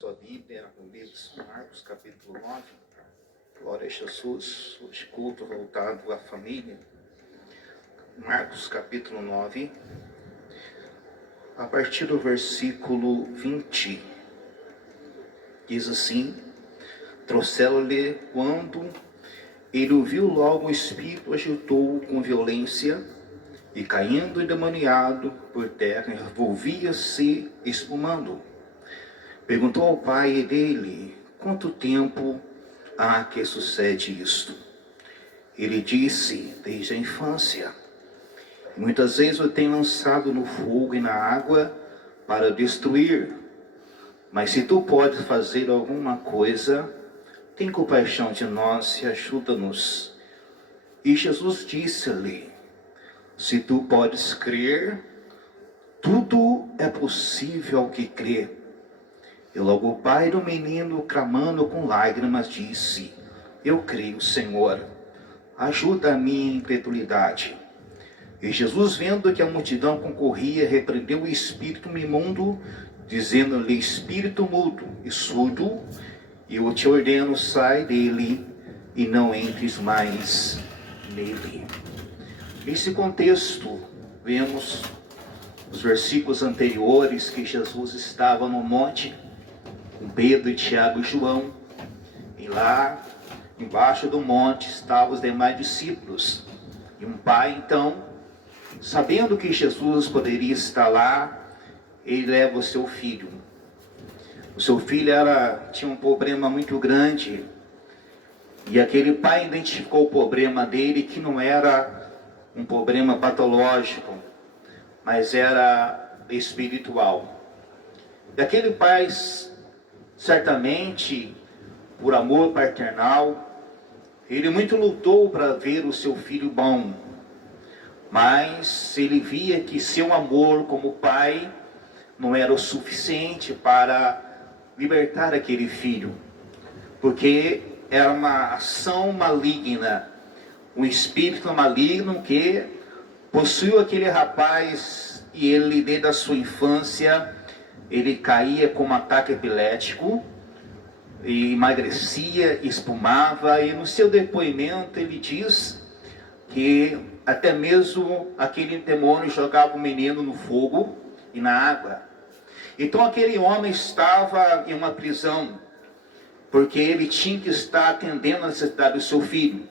Sua Bíblia, o livro de Marcos, capítulo 9. Glória a Jesus, hoje culto voltado à família. Marcos, capítulo 9, a partir do versículo 20. Diz assim: trouxeram-lhe quando ele o viu, logo o espírito agitou com violência, e caindo endemoniado por terra, envolvia-se espumando. Perguntou ao pai dele: quanto tempo há que sucede isto? Ele disse: desde a infância. Muitas vezes o tem lançado no fogo e na água para destruir. Mas se tu podes fazer alguma coisa, tem compaixão de nós e ajuda-nos. E Jesus disse-lhe: se tu podes crer, tudo é possível ao que crê. E logo o pai do menino, clamando com lágrimas, disse: eu creio, Senhor, ajuda a minha incredulidade. E Jesus, vendo que a multidão concorria, repreendeu o espírito imundo, dizendo-lhe: espírito mudo e surdo, eu te ordeno, sai dele e não entres mais nele. Nesse contexto, vemos os versículos anteriores que Jesus estava no monte com Pedro, Tiago e João, e lá embaixo do monte estavam os demais discípulos. E um pai, então, sabendo que Jesus poderia estar lá, ele leva o seu filho. O seu filho tinha um problema muito grande, e aquele pai identificou o problema dele, que não era um problema patológico, mas era espiritual. E aquele pai, certamente, por amor paternal, ele muito lutou para ver o seu filho bom. Mas ele via que seu amor como pai não era o suficiente para libertar aquele filho. Porque era uma ação maligna, um espírito maligno que possuiu aquele rapaz, e ele, desde a sua infância, ele caía com um ataque epilético, e emagrecia, espumava, e no seu depoimento ele diz que até mesmo aquele demônio jogava o menino no fogo e na água. Então aquele homem estava em uma prisão, porque ele tinha que estar atendendo a necessidade do seu filho.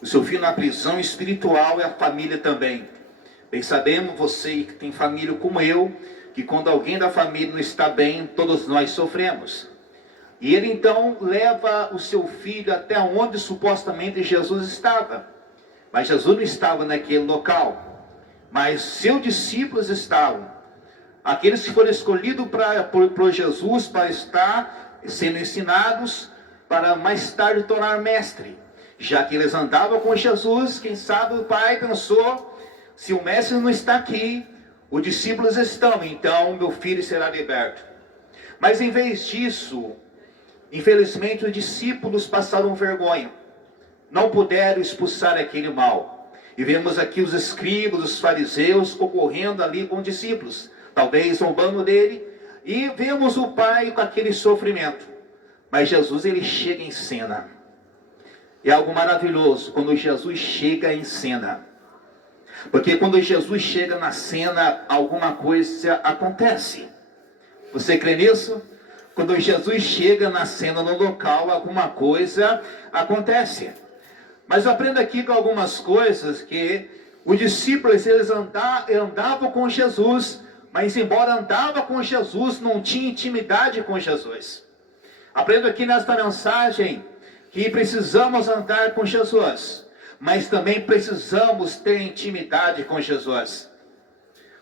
O seu filho na prisão espiritual e a família também. Bem sabemos, você que tem família como eu, que quando alguém da família não está bem, todos nós sofremos. E ele então leva o seu filho até onde supostamente Jesus estava. Mas Jesus não estava naquele local. Mas seus discípulos estavam. Aqueles que foram escolhidos por Jesus para estar sendo ensinados, para mais tarde tornar mestre. Já que eles andavam com Jesus, quem sabe o pai pensou: se o mestre não está aqui, os discípulos estão, então meu filho será liberto. Mas em vez disso, infelizmente os discípulos passaram vergonha. Não puderam expulsar aquele mal. E vemos aqui os escribas, os fariseus concorrendo ali com os discípulos, talvez zombando dele. E vemos o pai com aquele sofrimento. Mas Jesus, ele chega em cena. É algo maravilhoso quando Jesus chega em cena. Porque quando Jesus chega na cena, alguma coisa acontece. Você crê nisso? Quando Jesus chega na cena, no local, alguma coisa acontece. Mas eu aprendo aqui com algumas coisas que os discípulos, eles andavam com Jesus, mas embora andavam com Jesus, não tinha intimidade com Jesus. Aprendo aqui nesta mensagem que precisamos andar com Jesus, mas também precisamos ter intimidade com Jesus.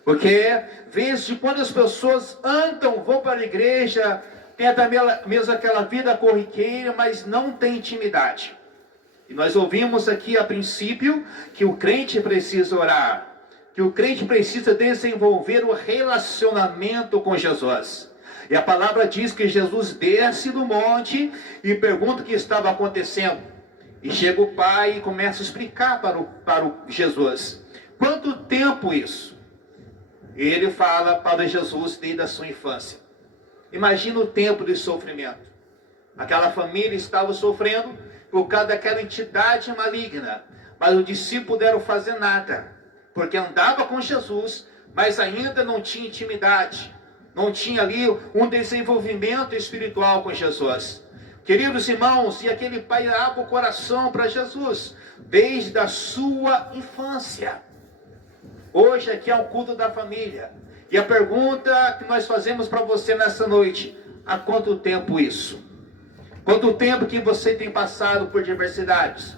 Porque, vezes quando as pessoas andam, vão para a igreja, tem até mesmo aquela vida corriqueira, mas não tem intimidade. E nós ouvimos aqui a princípio que o crente precisa orar, que o crente precisa desenvolver o relacionamento com Jesus. E a palavra diz que Jesus desce do monte e pergunta o que estava acontecendo. E chega o pai e começa a explicar para o Jesus. Quanto tempo isso? Ele fala para Jesus desde a sua infância. Imagina o tempo de sofrimento. Aquela família estava sofrendo por causa daquela entidade maligna. Mas os discípulos puderam fazer nada. Porque andava com Jesus, mas ainda não tinha intimidade. Não tinha ali um desenvolvimento espiritual com Jesus. Queridos irmãos, e aquele pai abre o coração para Jesus, desde a sua infância. Hoje aqui é um culto da família. E a pergunta que nós fazemos para você nessa noite: há quanto tempo isso? Quanto tempo que você tem passado por diversidades?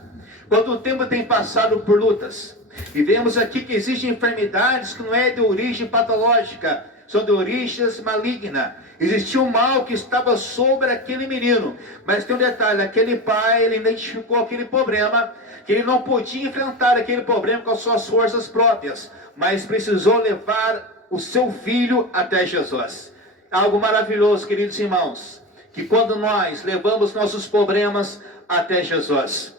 Quanto tempo tem passado por lutas? E vemos aqui que existem enfermidades que não é de origem patológica, são de origem maligna. Existia um mal que estava sobre aquele menino. Mas tem um detalhe: aquele pai, ele identificou aquele problema, que ele não podia enfrentar aquele problema com as suas forças próprias, mas precisou levar o seu filho até Jesus. Algo maravilhoso, queridos irmãos, que quando nós levamos nossos problemas até Jesus,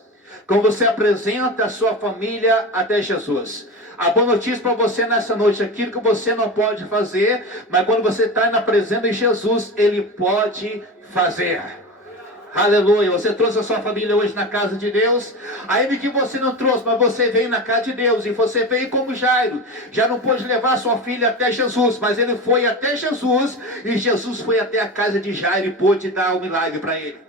quando você apresenta a sua família até Jesus, a boa notícia para você nessa noite: aquilo que você não pode fazer, mas quando você está na presença de Jesus, Ele pode fazer. Aleluia. Você trouxe a sua família hoje na casa de Deus, ainda que você não trouxe, mas você veio na casa de Deus, e você veio como Jairo, já não pôde levar sua filha até Jesus, mas ele foi até Jesus, e Jesus foi até a casa de Jairo e pôde dar um milagre para ele.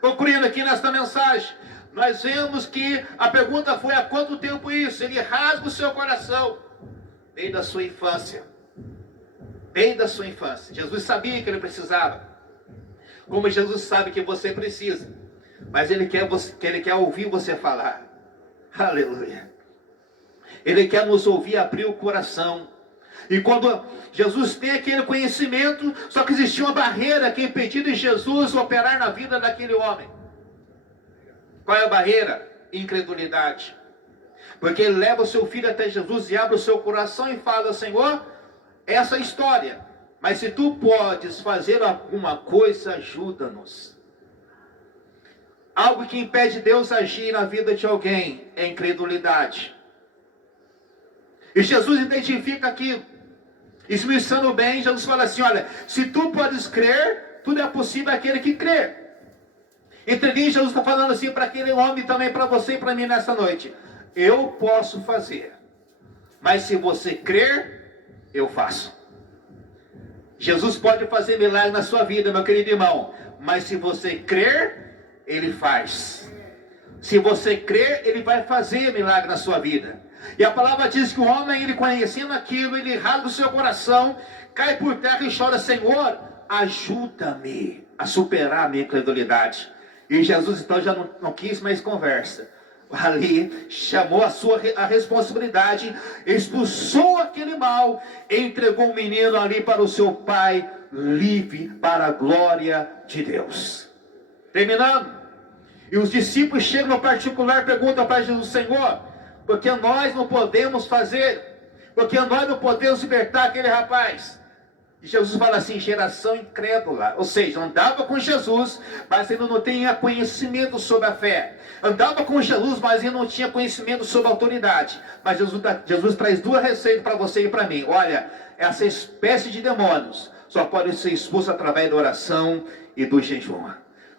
Concluindo aqui nesta mensagem, nós vemos que a pergunta foi: há quanto tempo isso? Ele rasga o seu coração, desde a sua infância. Desde a sua infância. Jesus sabia que ele precisava. Como Jesus sabe que você precisa. Mas ele quer ouvir você falar. Aleluia. Ele quer nos ouvir, abrir o coração. E quando Jesus tem aquele conhecimento, só que existia uma barreira que impedia de Jesus operar na vida daquele homem. Qual é a barreira? Incredulidade. Porque ele leva o seu filho até Jesus e abre o seu coração e fala: Senhor, essa é a história, mas se tu podes fazer alguma coisa, ajuda-nos. Algo que impede Deus agir na vida de alguém é incredulidade. E Jesus identifica aquilo. Esmiuçando bem, Jesus fala assim: olha, se tu podes crer, tudo é possível àquele que crê. Entreguei, Jesus está falando assim para aquele homem também, para você e para mim nessa noite: eu posso fazer, mas se você crer, eu faço. Jesus pode fazer milagre na sua vida, meu querido irmão, mas se você crer, Ele faz. Se você crer, Ele vai fazer milagre na sua vida. E a palavra diz que o homem, ele conhecendo aquilo, ele rasga o seu coração, cai por terra e chora: Senhor, ajuda-me a superar a minha incredulidade. E Jesus então já não quis mais conversa. Ali chamou a responsabilidade, expulsou aquele mal, entregou o menino ali para o seu pai, livre para a glória de Deus. Terminando, e os discípulos chegam no particular, perguntam para Jesus: Senhor, porque nós não podemos fazer, porque nós não podemos libertar aquele rapaz? E Jesus fala assim: geração incrédula. Ou seja, andava com Jesus, mas ele não tinha conhecimento sobre a fé. Andava com Jesus, mas ele não tinha conhecimento sobre a autoridade. Mas Jesus traz duas receitas para você e para mim. Olha, essa espécie de demônios só pode ser expulsa através da oração e do jejum.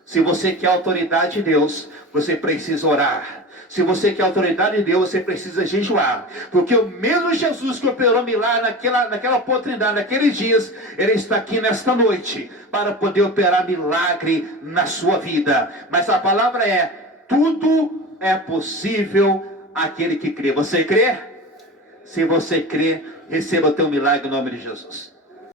Se você quer a autoridade de Deus, você precisa orar. Se você quer a autoridade de Deus, você precisa jejuar. Porque o mesmo Jesus que operou milagre naquela oportunidade, naqueles dias, Ele está aqui nesta noite para poder operar milagre na sua vida. Mas a palavra é: tudo é possível àquele que crê. Você crê? Se você crê, receba o teu milagre em nome de Jesus.